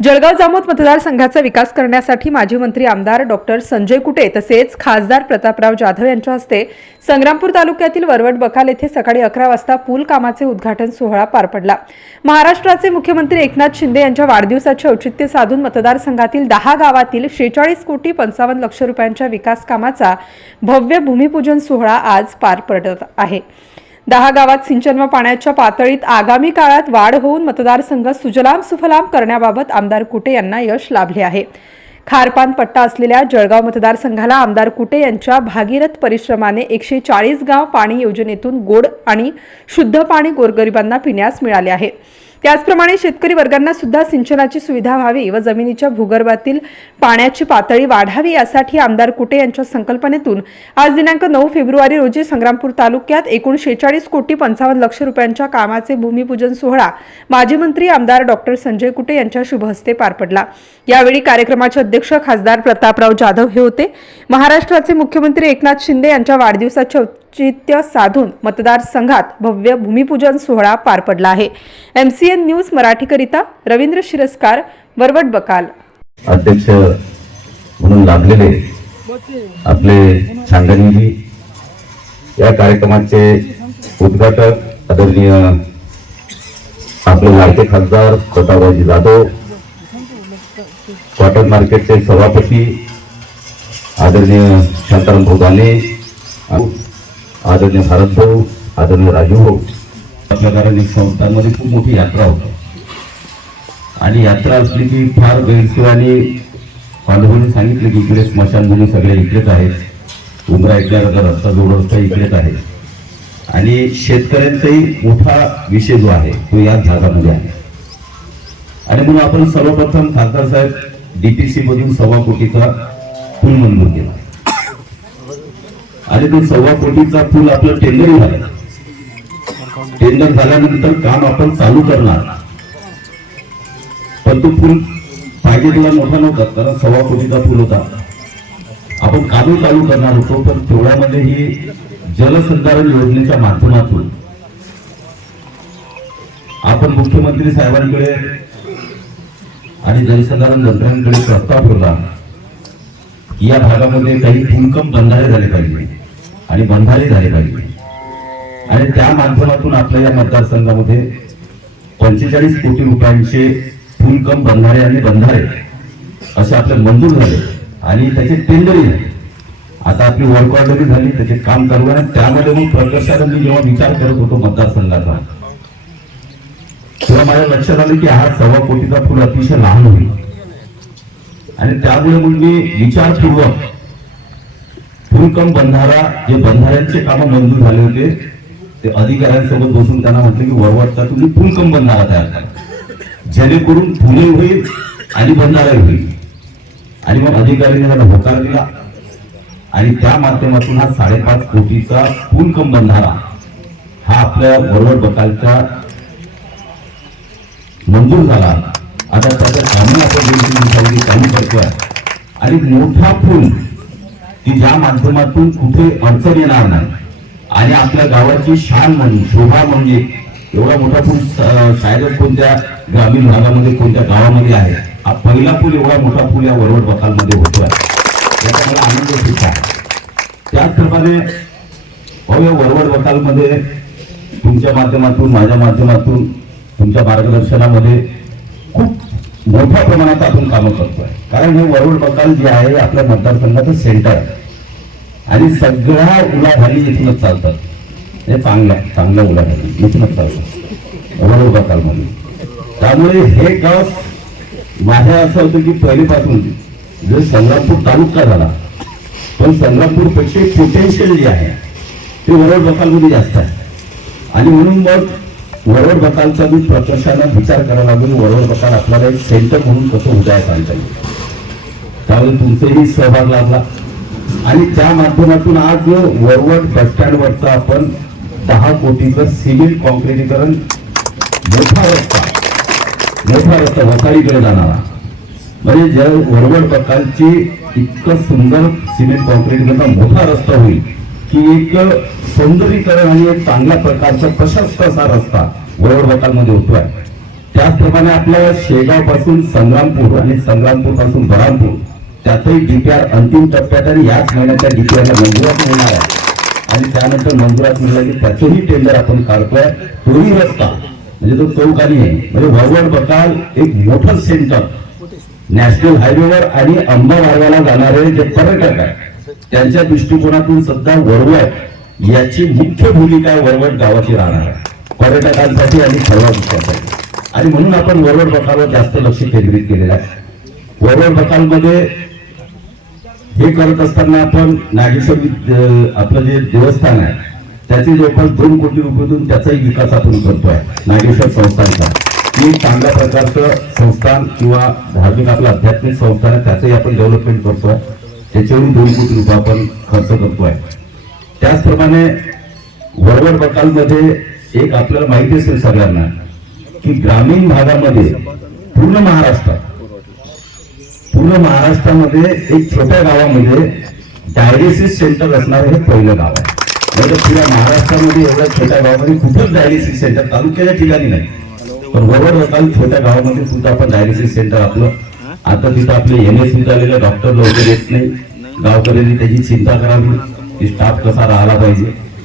जळगाव जामोद मतदारसंघाचा विकास करण्यासाठी माजी मंत्री आमदार डॉक्टर संजय कुटे तसेच खासदार प्रतापराव जाधव यांच्या हस्ते संग्रामपूर तालुक्यातील वरवट बकाल येथे सकाळी अकरा वाजता पूल कामाचे उद्घाटन सोहळा पार पडला. महाराष्ट्राचे मुख्यमंत्री एकनाथ शिंदे यांच्या वाढदिवसाचे औचित्य साधून मतदारसंघातील दहा गावातील शेचाळीस कोटी पंचावन्न लक्ष रुपयांच्या विकास कामाचा भव्य भूमिपूजन सोहळा आज पार पडत आहे. दहा गावात सिंचन व पाण्याच्या पातळीत आगामी काळात वाढ होऊन मतदारसंघ सुजलाम सुफलाम करण्याबाबत आमदार कुटे यांना यश लाभले आहे. खारपान पट्टा असलेल्या जळगाव मतदारसंघाला आमदार कुटे यांच्या भागीरथ परिश्रमाने एकशे चाळीस गाव पाणी योजनेतून गोड आणि शुद्ध पाणी गोरगरिबांना पिण्यास मिळाले आहे. त्याचप्रमाणे शेतकरी वर्गांना सुद्धा सिंचनाची सुविधा व्हावी व जमिनीच्या भूगर्भातील पाण्याची पातळी वाढावी यासाठी आमदार कुटे यांच्या संकल्पनेतून आज दिनांक नऊ फेब्रुवारी रोजी संग्रामपूर तालुक्यात एकूण शेचाळीस कोटी पंचावन्न लक्ष रुपयांच्या कामाचे भूमिपूजन सोहळा माजी मंत्री आमदार डॉक्टर संजय कुटे यांच्या शुभहस्ते पार पडला. यावेळी कार्यक्रमाचे अध्यक्ष खासदार प्रतापराव जाधव हे होते. महाराष्ट्राचे मुख्यमंत्री एकनाथ शिंदे यांच्या वाढदिवसाच्या औचित्य साधून मतदारसंघात भव्य भूमिपूजन सोहळा पार पडला आहे. एम सी एन न्यूज मराठीकरिता रवींद्र शिरस्कार वरवट बकाल. अध्यक्ष म्हणून लाभलेले आपले सांगणीजी या कार्यक्रमाचे उद्घाटक आदरणीय आपले लाडके खासदार प्रतापरावजी जाधव कॉटन मार्केटचे सभापती आदरणीय शांताराम भोगाने आदरणीय भारत भाऊ आदरणीय राजू भाऊ आपल्या कारण एक संस्थांमध्ये खूप मोठी यात्रा होती. आणि यात्रा असली की फार गैरसोय आणि पांडवांनी सांगितले की इकडे स्मशानभूमी सगळे इकडेच आहेत. उमरा ऐकल्यानंतर रस्ता जोड रस्ता इकडेच आहे. आणि शेतकऱ्यांचाही मोठा विषय जो आहे तो याच भागामध्ये आहे. आणि म्हणून आपण सर्वप्रथम खासदार साहेब पी मधून सव्वा कोटीचा पूल मंजूर केला. आणि तो सव्वा कोटीचा पूल आपलं टेंडर झाला. टेंडर झाल्यानंतर काम आपण चालू करणार. पण तो पूल पाहिजे तुला मोठा नव्हता कारण सव्वा कोटीचा पूल होता. आपण कामे चालू करणार होतो पण तेवढ्यामध्ये ही जलसंधारण योजनेच्या माध्यमातून आपण मुख्यमंत्री साहेबांकडे आणि जलसंधारण मंत्र्यांकडे प्रस्ताव ठेवला. या भागामध्ये काही भूकंप बंधारे झाले पाहिजे. आणि बंधारे झाले पाहिजे. आणि त्या माध्यमातून आपल्या या मतदारसंघामध्ये पंचेचाळीस कोटी रुपयांचे फुलकम बंधारे आणि बंधारे असे आपले मंजूर झाले. आणि त्याचे टेंडरही आता आपली वर्क ऑर्डरही झाली त्याचे काम चालू आहे त्यामध्ये मग प्रकर्षाने मी जेव्हा विचार करत होतो मतदारसंघाचा तेव्हा माझ्या लक्षात आलं की हा सव्वा कोटीचा फुल अतिशय लहान होईल. आणि त्यामुळे मग मी विचारपूर्वक फुलकम बंधारा जे बंधाऱ्यांचे कामं मंजूर झाले होते ते अधिकाऱ्यांसोबत बसून त्यांना म्हटलं की वरवटचा तुम्ही फुलकम बंधारा तयार करा. जेणेकरून फुले होईल आणि बंधारा होईल. आणि मग अधिकाऱ्यांनी त्याला होकार दिला. आणि त्या माध्यमातून हा साडेपाच कोटीचा फुलकम बंधारा हा आपल्या वरवट बकालच्या मंजूर झाला. आता त्याच्या कामी आपण दोन तीन दिवसांनी करतोय. आणि मोठा पूल की ज्या माध्यमातून कुठे अडचण येणार नाही. आणि आपल्या गावाची शान म्हणून शोभा म्हणजे एवढा मोठा पूल स- शायद कोणत्या ग्रामीण भागामध्ये कोणत्या गावामध्ये आहे. हा पहिला पूल एवढा मोठा पूल या वरवट बकालमध्ये होतोय. याचा मला आनंद सुद्धा आहे. त्याचप्रमाणे हो, भव्य वरवड बकालमध्ये तुमच्या माध्यमातून माझ्या माध्यमातून तुमच्या मार्गदर्शनामध्ये खूप मोठ्या प्रमाणात आपण कामं करतोय. कारण हे वरुड बकाल जे आहे आपल्या मतदारसंघाचं सेंटर आहे. आणि सगळ्या उलाढाली इथूनच चालतात. हे चांगल्या चांगल्या उलाढाली इथूनच चालतात. वरवड बकालमध्ये त्यामुळे हे गाव माझ्या असं होतं की पहिलेपासून जे संग्रामपूर तालुका झाला पण संग्रामपूरपेक्षा पोटेन्शियल जे आहे ते वरुड बकालमध्ये जास्त आहे. आणि म्हणून मग वरवड बकालचा मी प्रकर्षानं विचार करावा लागून वरवड बकाल आपल्याला एक सेंटर म्हणून कसं उदयास आणता येईल? त्यामुळे तुमचाही सहभाग लाभला. आणि त्या माध्यमातून आज वरवड बस स्टँडवरचा आपण दहा कोटीचं सिमेंट कॉन्क्रिटीकरण मोठा रस्ता मोठा रस्ता वसाडीकडे जाणारा. म्हणजे ज्या वरवड बकालची इतकं सुंदर सिमेंट कॉन्क्रीटचा मोठा रस्ता होईल की एक सौंदर्यीकरण आणि एक चांगल्या प्रकारचा प्रशस्त असा रस्ता वरवड बकालमध्ये होतोय त्याचप्रमाणे आपल्या शेगावपासून संग्रामपूर आणि संग्रामपूरपासून बरामपूर त्याचंही डीपीआर अंतिम टप्प्यात आणि याच महिन्याच्या डीपीआरला मंजुरात मिळणार आहे. आणि त्यानंतर मंजुरात मिळालं की त्याचंही टेंडर आपण काढतोय. तोही रस्ता म्हणजे तो चौकानी आहे. म्हणजे वरवड बकाल एक मोठं सेंटर. नॅशनल हायवेवर आणि अंबा मार्गाला जाणारे जे पर्यटक आहेत त्यांच्या दृष्टिकोनातून सध्या वरवड याची मुख्य भूमिका वरवड गावाची राहणार आहे. पर्यटकांसाठी आणि सर्व दृष्ट्यासाठी आणि म्हणून आपण वरवड बकालवर जास्त लक्ष केंद्रित केलेलं आहे. वरवड बकालमध्ये हे करत असताना आपण नागेश्वर आपलं जे देवस्थान आहे त्याचे जवळपास दोन कोटी रुपयातून त्याचाही विकास आपण करतोय नागेश्वर संस्थानचा. की चांगल्या प्रकारचं संस्थान किंवा धार्मिक आपलं आध्यात्मिक संस्थान आहे त्याचंही आपण डेव्हलपमेंट करतोय. त्याच्यावरून दोन कोटी रुपये आपण खर्च करतोय. त्याचप्रमाणे वरवड बकालमध्ये एक आपल्याला माहिती असेल सगळ्यांना की ग्रामीण भागामध्ये पूर्ण महाराष्ट्रात पूर्ण महाराष्ट्रामध्ये एक छोट्या गावामध्ये डायलिसिस सेंटर असणार हे पहिलं गाव आहे. म्हणजे पुऱ्या महाराष्ट्रामध्ये एवढ्या छोट्या गावामध्ये कुठंच डायलिसिस सेंटर तालुक्याच्या ठिकाणी नाही. पण बरोबर होता छोट्या गावामध्ये सुद्धा आपण डायलिसिस सेंटर आपलं आता तिथं आपले एम एस झालेलं डॉक्टर लवकर येत नाही. गावकऱ्यांनी त्याची चिंता करावी. की स्टाफ कसा राहिला पाहिजे?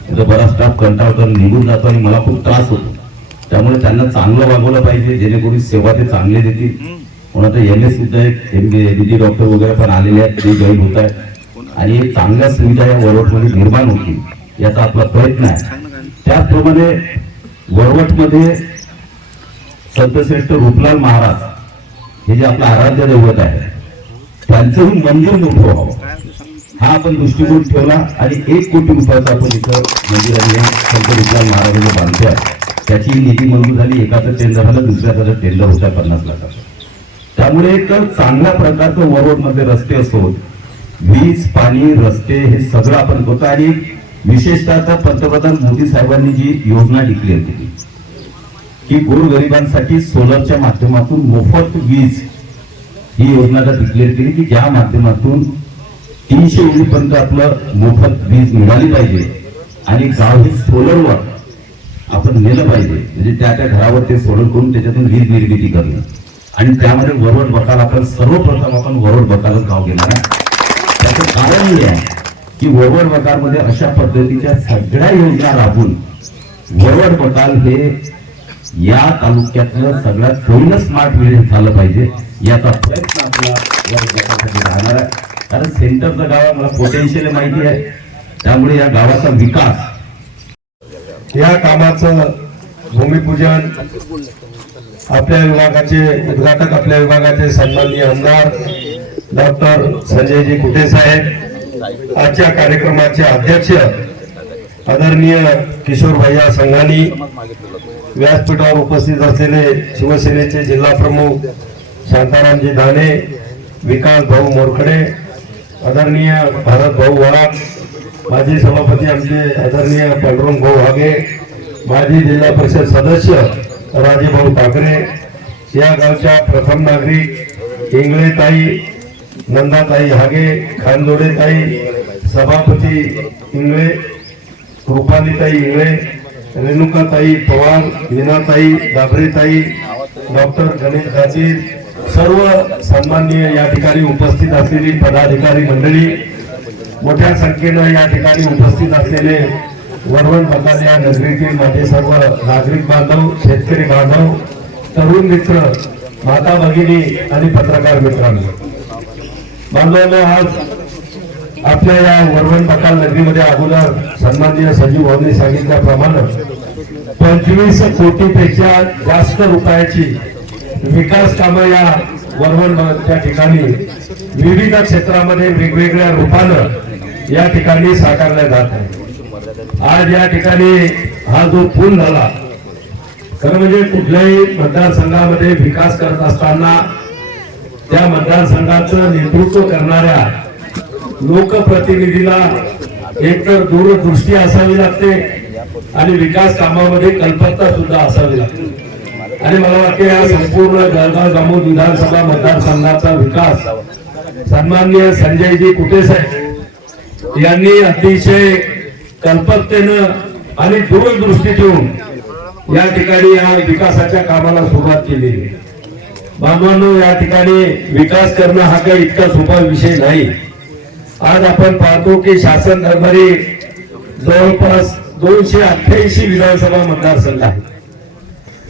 तिथं बराच स्टाफ कंटाळतो निघून जातो आणि मला खूप त्रास होतो. त्यामुळे त्यांना चांगलं वागवलं पाहिजे जेणेकरून सेवा ते चांगले देतील. म्हणून आता एम एस सुद्धा एक एम बी डॉक्टर वगैरे पण आलेले आहेत ते जॉईन होत आहेत. आणि एक चांगल्या सुविधा या वरवटमध्ये निर्माण होतील याचा आपला प्रयत्न आहे. त्याचप्रमाणे वरवटमध्ये संतश्रेष्ठ रूपलाल महाराज हे जे आपलं आराध्य दैवत आहे त्यांचंही मंदिर मोठं व्हावं. हा आपण दृष्टिकोन ठेवला आणि एक कोटी रुपयाचा आपण इथं मंदिराने आणि हे संत रूपलाल महाराजांनी त्याची निधी मंजूर झाली एकाचं टेंडर झालं दुसऱ्याचा टेंडर होत्या पन्नास लाखाचं. त्यामुळे एक चांगल्या प्रकारचं वरोडमध्ये रस्ते असोत वीज पाणी रस्ते हे सगळं आपण करतो आणि विशेषतः पंतप्रधान मोदी साहेबांनी जी योजना डिक्लेअर केली की गोरगरिबांसाठी सोलरच्या माध्यमातून मोफत वीज ही योजना आता डिक्लेअर केली की ज्या माध्यमातून तीनशे युनिटपर्यंत आपलं मोफत वीज मिळाली पाहिजे. आणि गाव हे सोलरवर आपण नेलं पाहिजे. म्हणजे त्या त्या घरावर ते सोलर करून त्याच्यातून वीज निर्मिती करणं. आणि त्यामध्ये वरवड बकाल आपण सर्वप्रथम आपण वरवड बकालच गाव घेणार आहे. त्याचं कारण हे आहे की वरवड बकालमध्ये अशा पद्धतीच्या सगळ्या योजना राबून वरवड बकाल हे या तालुक्यातलं सगळ्यात पहिलं स्मार्ट विलेज झालं पाहिजे. याचा प्रयत्न आपला वरवड बकालसाठी राहणार आहे. कारण सेंटरचं गाव मला पोटेन्शियल माहिती आहे. त्यामुळे या गावाचा विकास. या कामाचं भूमिपूजन आपल्या विभागाचे उद्घाटक आपल्या विभागाचे सन्माननीय आमदार डॉक्टर संजयजी कुटे साहेब आजच्या कार्यक्रमाचे अध्यक्ष आदरणीय किशोर भैया संघानी व्यासपीठावर उपस्थित असलेले शिवसेनेचे जिल्हा प्रमुख शांतारामजी धाने विकास भाऊ मोरखडे आदरणीय भारत भाऊ वाघ माजी सभापती आमचे आदरणीय बलराम भाऊ हागे माजी जिल्हा परिषद सदस्य राजेभाऊ ठाकरे या गावच्या प्रथम नागरिक इंगळेताई नंदाताई हागे खानजोडेताई सभापती इंगळे कृपालीताई इंगळे रेणुकाताई पवार मीनाताई दाभरेताई डॉक्टर गणेश दाजीर सर्व सन्माननीय या ठिकाणी उपस्थित असलेली पदाधिकारी मंडळी मोठ्या संख्येनं या ठिकाणी उपस्थित असलेले वरवण बंगाल या नगरीतील माझे सर्व नागरिक बांधव शेतकरी बांधव तरुण मित्र माता भगिनी आणि पत्रकार मित्रांनो. बांधवांनो आज आपल्या या वरवण बकाल नगरीमध्ये अगोदर सन्माननीय संजीव भाऊंनी सांगितल्याप्रमाणे पंचवीस कोटीपेक्षा जास्त रुपयाची विकास कामं या वरवण त्या ठिकाणी विविध क्षेत्रामध्ये वेगवेगळ्या रूपानं या ठिकाणी साकारल्या जात आहे आज या ठिकाणी हा जो पूल झाला खरं म्हणजे कुठल्याही मतदारसंघामध्ये विकास करत असताना त्या मतदारसंघाचं नेतृत्व करणाऱ्या लोकप्रतिनिधीला एकतर दूरदृष्टी असावी लागते आणि विकास कामामध्ये कल्पकता सुद्धा असावी लागते. आणि मला वाटते या संपूर्ण जळगाव जामोद विधानसभा मतदारसंघाचा विकास सन्माननीय संजयजी कुटे साहेब यांनी अतिशय कल्पकतेनं आणि दूरदृष्टी ठेवून या ठिकाणी या विकासाच्या कामाला सुरुवात केलेली बाबांनो बांधवांनो या ठिकाणी विकास करणं हा काही इतका सोपा विषय नाही. आज आपण पाहतो की शासन दरबारी जवळपास दोनशे अठ्ठ्याऐंशी विधानसभा मतदारसंघ आहे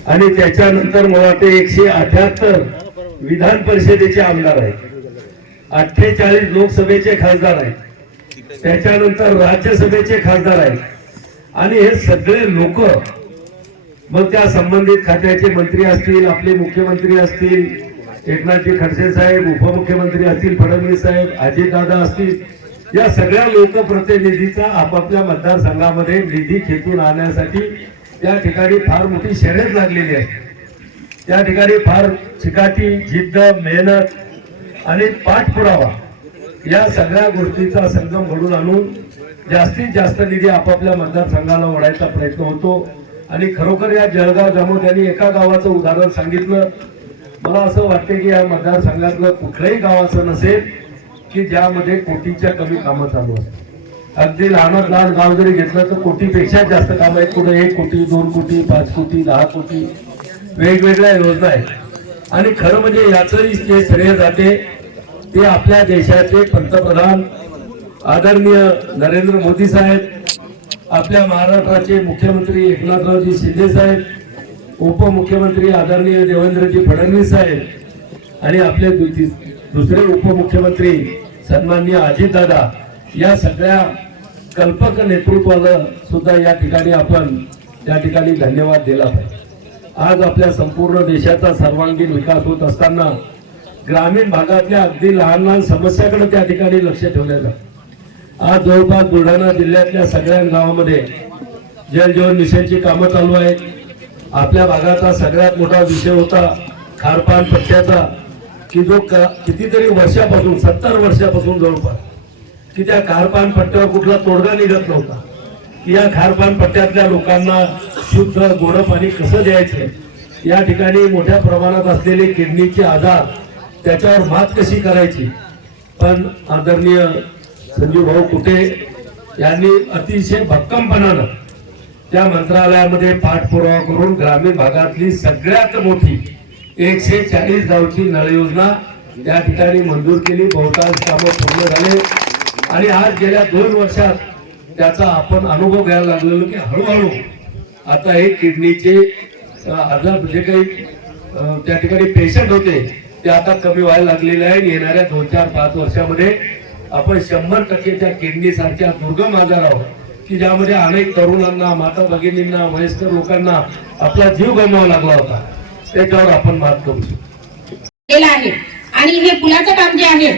आणि त्याच्यानंतर मला ते एकशे अठ्याहत्तर विधान परिषदेचे आमदार आहेत. अठ्ठेचाळीस लोकसभेचे खासदार आहेत. त्याच्यानंतर राज्यसभेचे खासदार आहेत. आणि हे सगळे लोक मग त्या संबंधित खात्याचे मंत्री असतील आपले मुख्यमंत्री असतील एकनाथजी खडसे साहेब उपमुख्यमंत्री असतील फडणवीस साहेब अजितदादा असतील या सगळ्या लोकप्रतिनिधीचा आपापल्या मतदारसंघामध्ये निधी खेचून आणण्यासाठी त्या ठिकाणी फार मोठी शर्यत लागलेली आहे. त्या ठिकाणी फार चिकाटी जिद्द मेहनत आणि पाठपुरावा या सगळ्या गोष्टीचा संगम घडून आणून जास्तीत जास्त निधी आपापल्या मतदारसंघाला ओढायचा प्रयत्न होतो. आणि खरोखर या जळगाव जामोद यांनी एका गावाचं उदाहरण सांगितलं. मला असं वाटते की या मतदारसंघातलं कुठल्याही गावाचं नसेल की ज्यामध्ये कोटीच्या कमी कामं चालू असतात अगदी लहानात लहान गाव जरी घेतलं तर कोटीपेक्षा जास्त काम आहेत. कुठे एक कोटी दोन कोटी पाच कोटी दहा कोटी. वेगवेगळ्या योजना आहेत. आणि खरं म्हणजे याचंही जे श्रेय जाते ते आपल्या देशाचे पंतप्रधान आदरणीय नरेंद्र मोदी साहेब आपल्या महाराष्ट्राचे मुख्यमंत्री एकनाथरावजी शिंदे साहेब उपमुख्यमंत्री आदरणीय देवेंद्रजी फडणवीस साहेब आणि आपले दुसरे उपमुख्यमंत्री सन्माननीय अजितदादा या सगळ्या कल्पक नेतृत्वाला सुद्धा या ठिकाणी आपण या ठिकाणी धन्यवाद दिला पाहिजे आज आपल्या संपूर्ण देशाचा सर्वांगीण विकास होत असताना ग्रामीण भागातल्या अगदी लहान लहान समस्याकडे त्या ठिकाणी लक्ष ठेवलं आज जवळपास बुलढाणा जिल्ह्यातल्या सगळ्या गावामध्ये जल जीवन मिशनची कामं चालू आहेत. आपल्या भागाचा सगळ्यात मोठा विषय होता खारपान पट्ट्याचा की जो क- कितीतरी वर्षापासून सत्तर वर्षापासून जवळपास. की त्या खारपान पट्ट्यावर कुठला तोडगा निघत नव्हता. की या खारपान पट्ट्यातल्या लोकांना शुद्ध गोड पाणी कसं द्यायचं? या ठिकाणी मोठ्या प्रमाणात असलेले किडनीचे आजार त्याच्यावर मात कशी करायची? पण आदरणीय संजीव भाऊ कुटे यांनी अतिशय भक्कमपणानं त्या मंत्रालयामध्ये पाठपुरावा करून ग्रामीण भागातली सगळ्यात मोठी एकशे चाळीस गावची नळ योजना त्या ठिकाणी मंजूर केली. बहुतांश कामं पूर्ण झाले. आणि आज गेल्या दोन वर्षात त्याचा आपण अनुभव घ्यायला लागलेलो की हळूहळू आता हे किडनीचे आजार जे काही त्या ठिकाणी पेशंट होते ते आता कमी व्हायला लागलेले आहे आणि येणाऱ्या दोन चार पाच वर्षामध्ये आपण शंभर टक्के त्या किडनी सारख्या दुर्गम आहोत की ज्यामध्ये अनेक तरुणांना माता भगिनींना वयस्कर लोकांना आपला जीव गमवावा लागला होता. त्याच्यावर आपण मात करू शकतो. आणि हे पुलाचं काम जे आहे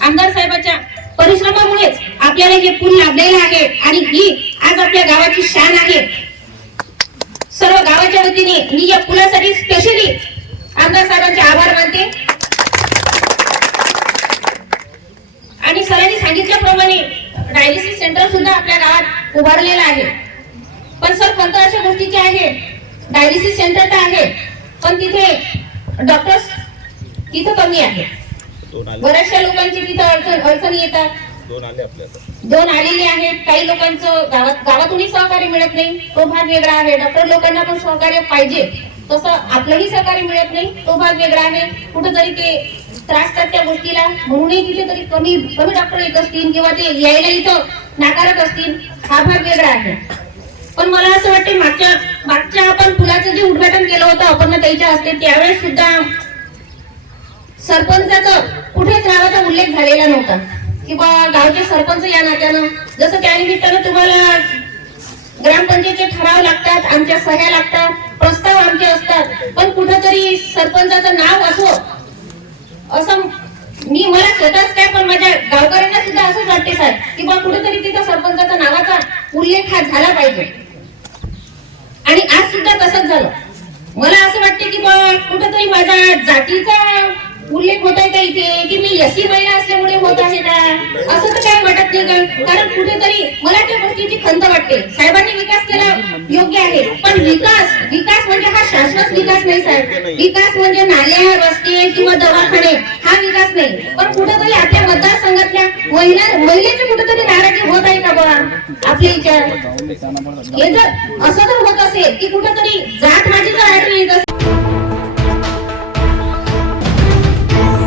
आमदार साहेबाच्या परिश्रमामुळेच आपल्याला हे पूल लाभलेलं आहे आणि ही आज आपल्या गावाची शान आहे. सर्व गावाच्या वतीने मी या पुलासाठी स्पेशली आमदार साहेबांचे आभार मानते. आणि सरांनी सांगितल्याप्रमाणे डायलिसिस सेंटर सुद्धा आपल्या गावात उभारलेलं आहे. पण सर कोणत्या अशा गोष्टीचे आहे डायलिसिस सेंटर तर आहे पण तिथे डॉक्टर्स तिथं कमी आहे बऱ्याचशा लोकांची तिथं अडचण अडचणी येतात. दोन आलेले आहेत. काही लोकांचं गावात गावातूनही सहकार्य मिळत नाही. तो भाग वेगळा आहे. डॉक्टर लोकांना पण सहकार्य पाहिजे. तसं आपलंही सहकार्य मिळत नाही. तो भाग वेगळा आहे. कुठंतरी ते त्रासतात त्या गोष्टीला. म्हणूनही तिथे तरी कमी कमी डॉक्टर येत असतील किंवा ते यायला इथं नाकारत असतील हा भाग वेगळा आहे. पण मला असं वाटतं मागच्या मागच्या आपण पुलाचं जे उद्घाटन केलं होतं आपण त्याच्या हस्ते त्यावेळेस सुद्धा सरपंचाचा कुठेच नावाचा उल्लेख झालेला नव्हता. किंवा गावचे सरपंच या नात्यानं जसं त्यानिमित्तानं तुम्हाला ग्रामपंचायतचे ठराव लागतात आमच्या सह्या लागतात प्रस्ताव आमचे असतात पण कुठंतरी सरपंचाचं नाव असो असं मी मला स्वतःच काय पण माझ्या गावकऱ्यांना सुद्धा असंच वाटते सर की बा कुठेतरी तिथं सरपंचाचा नावाचा उल्लेख हा झाला पाहिजे. आणि आज सुद्धा तसंच झालं. मला असं वाटते की बा कुठेतरी माझ्या जातीचा उल्लेख होत आहे का इथे की मी यशी महिला असल्यामुळे होत आहे का असं तर काय वाटत नाही का कारण कुठेतरी मला त्या गोष्टीची खंत वाटते. साहेबांनी विकास केला योग्य आहे. पण विकास विकास म्हणजे हा शाश्वत विकास नाही साहेब. विकास म्हणजे नाल्या रस्ते किंवा दवाखाने हा विकास नाही. पण कुठेतरी आपल्या मतदारसंघातल्या महिला महिलेची कुठेतरी नाराजी होत आहे का बघा आपल्या विचार. हे जर असं जर होत असेल की कुठेतरी जात माझी जर आढळून येत